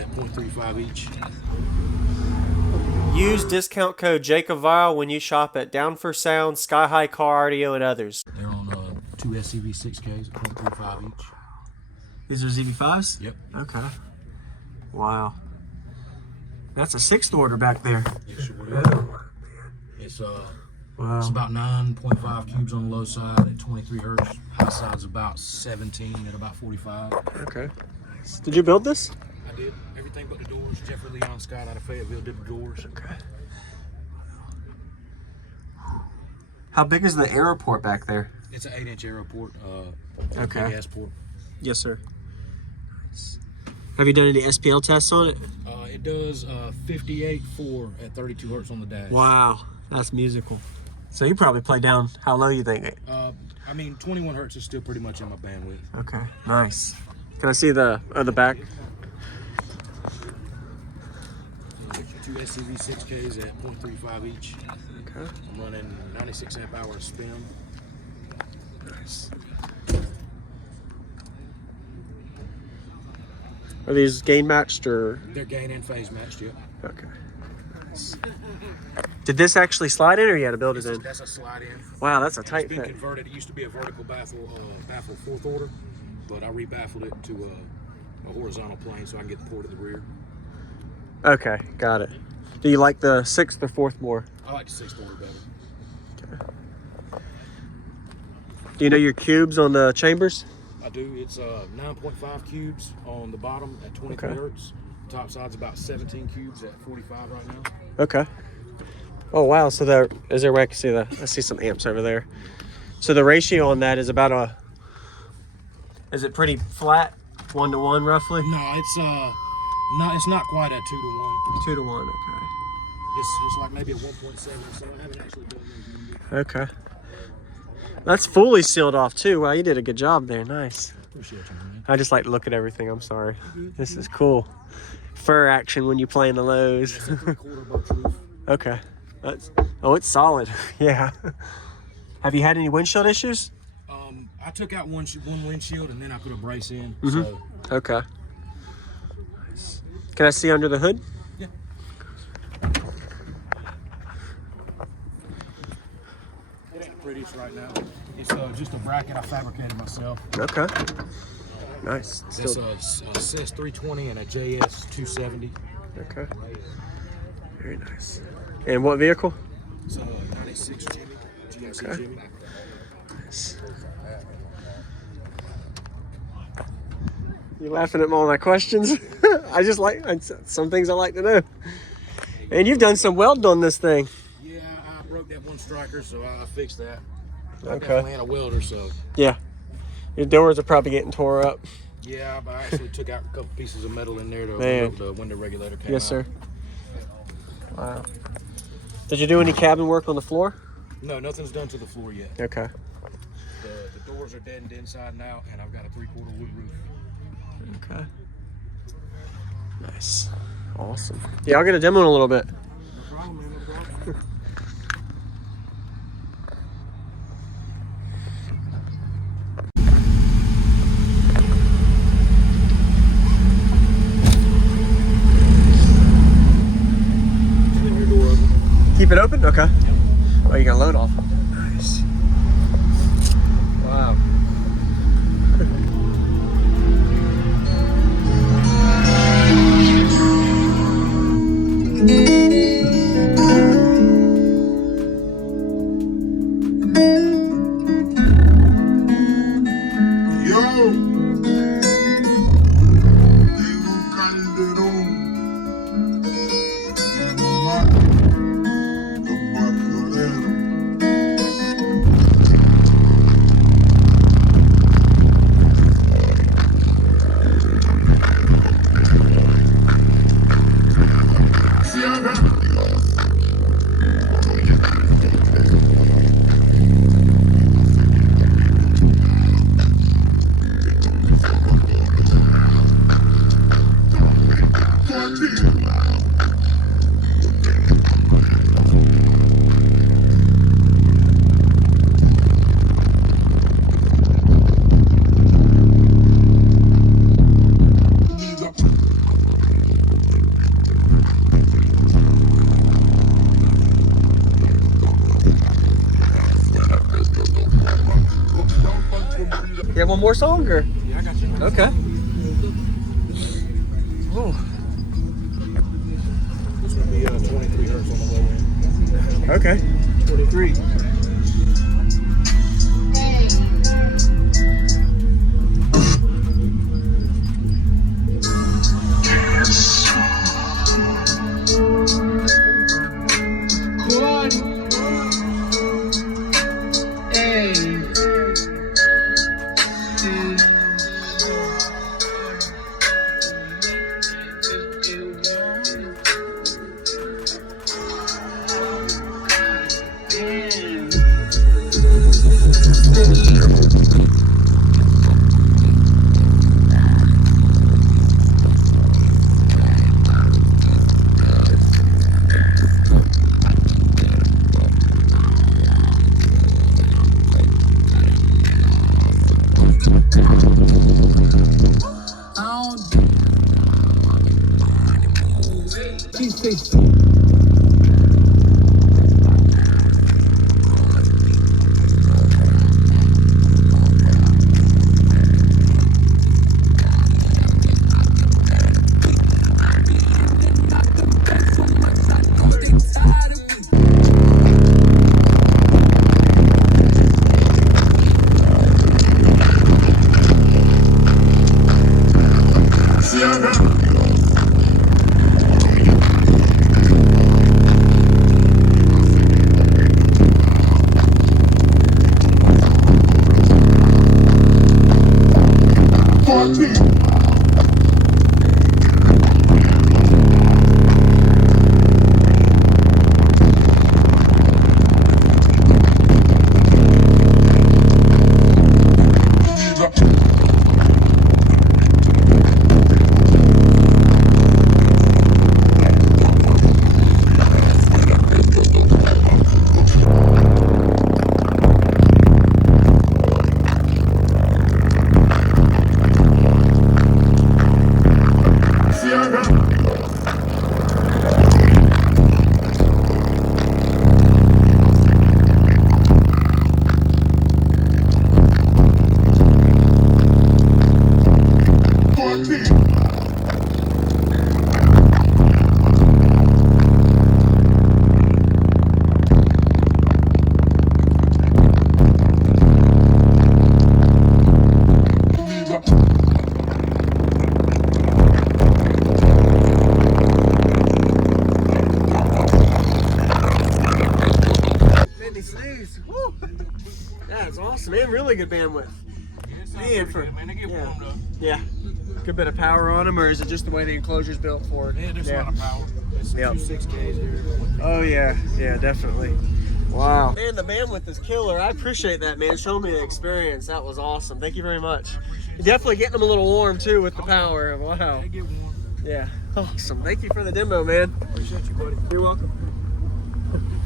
At 0.35 each. Use discount code JacobViral when you shop at Down for Sound, SkyHigh Car Audio, and others. They're on 2 SCV 6Ks at 0.35 each. These are ZV5s? Yep. Okay. Wow. That's a 6th order back there. Yes, sure. Oh. It's Wow. It's about 9.5 cubes on the low side at 23 hertz. High side's about 17 at about 45. Okay. Did you build this? I did. Everything but the doors. Jeffrey Leon Scott out of Fayetteville did the doors. Okay. How big is the airport back there? It's an 8-inch Aeroport. Okay. Gas port. Yes, sir. Have you done any SPL tests on it? It does 58.4 at 32 hertz on the dash. Wow, that's musical. So you probably play down how low you think? I mean, 21 hertz is still pretty much in my bandwidth. Okay, nice. Can I see the back? 2 SCV 6Ks at 0.35 each. Okay. I'm running 96 amp hour spin. Nice. Are these gain matched or? They're gain and phase matched, yeah. Okay. Nice. Did this actually slide in, or you had to build it in? That's a slide in. Wow, that's a And tight it's been fit. converted. It used to be a vertical baffle 4th order, but I rebaffled it to a horizontal plane so I can get the port at the rear. Okay, got it. Do you like the 6th or 4th more? I like the 6th order better. Okay. Do you know your cubes on the chambers? I do. It's 9.5 cubes on the bottom at 23 Okay. hertz. Top side's about 17 cubes at 45 right now. Okay. Oh wow, so there is there a way I can see I see some amps over there. So the ratio on that is about is it pretty flat? 1-to-1 roughly? No, it's not quite at 2-to-1. 2-to-1, okay. It's like maybe a 1.7, so I haven't actually done those numbers. Okay. That's fully sealed off too. Wow, you did a good job there. Nice. Appreciate you, man. I just like to look at everything. I'm sorry. This is cool. Fur action when you play in the lows. It's a 3/4 box roof. Okay. It's solid. Yeah. Have you had any windshield issues? I took out one windshield and then I put a brace in. Mm-hmm. So Okay. Nice. Can I see under the hood? yeah. It ain't the prettiest right now. It's just a bracket I fabricated myself. Okay. Nice. It's a CIS 320 and a JS 270. Okay. Very nice. And what vehicle? It's a 96 Jimmy, GMC Okay. Jimmy. Nice. You laughing at all my questions? I just like some things I like to know. And you've done some welding on this thing. Yeah, I broke that one striker, so I fixed that. I Okay. definitely ain't a welder, so. Yeah. Your doors are probably getting tore up. Yeah, but I actually took out a couple pieces of metal in there to Man. the window regulator came Yes, out. sir. Wow. Did you do any cabin work on the floor? No, nothing's done to the floor yet. Okay. The doors are deadened inside and out, and I've got a 3/4 wood roof. Okay. Nice. Awesome. Yeah, I'll get a demo in a little bit. No problem, man, no problem. Leave your door open. Keep it open? Okay. Oh, you got load off. Nice. Wow. one more song, or? Yeah, I got you. Okay. Oh. This would be 23 hertz on the low end. Okay. 23. That's awesome, man. Really good bandwidth. Man, for yeah, good bit of power on them, or is it just the way the enclosure's built for it? Yeah, there's a lot of power. It's Yep. 6Ks here. Oh yeah, yeah, definitely. Wow. Man, the bandwidth is killer. I appreciate that, man. Show me the experience. That was awesome. Thank you very much. You're definitely getting them a little warm too with the power. Wow. They get warm. Yeah. Awesome. Thank you for the demo, man. Appreciate you, buddy. You're welcome.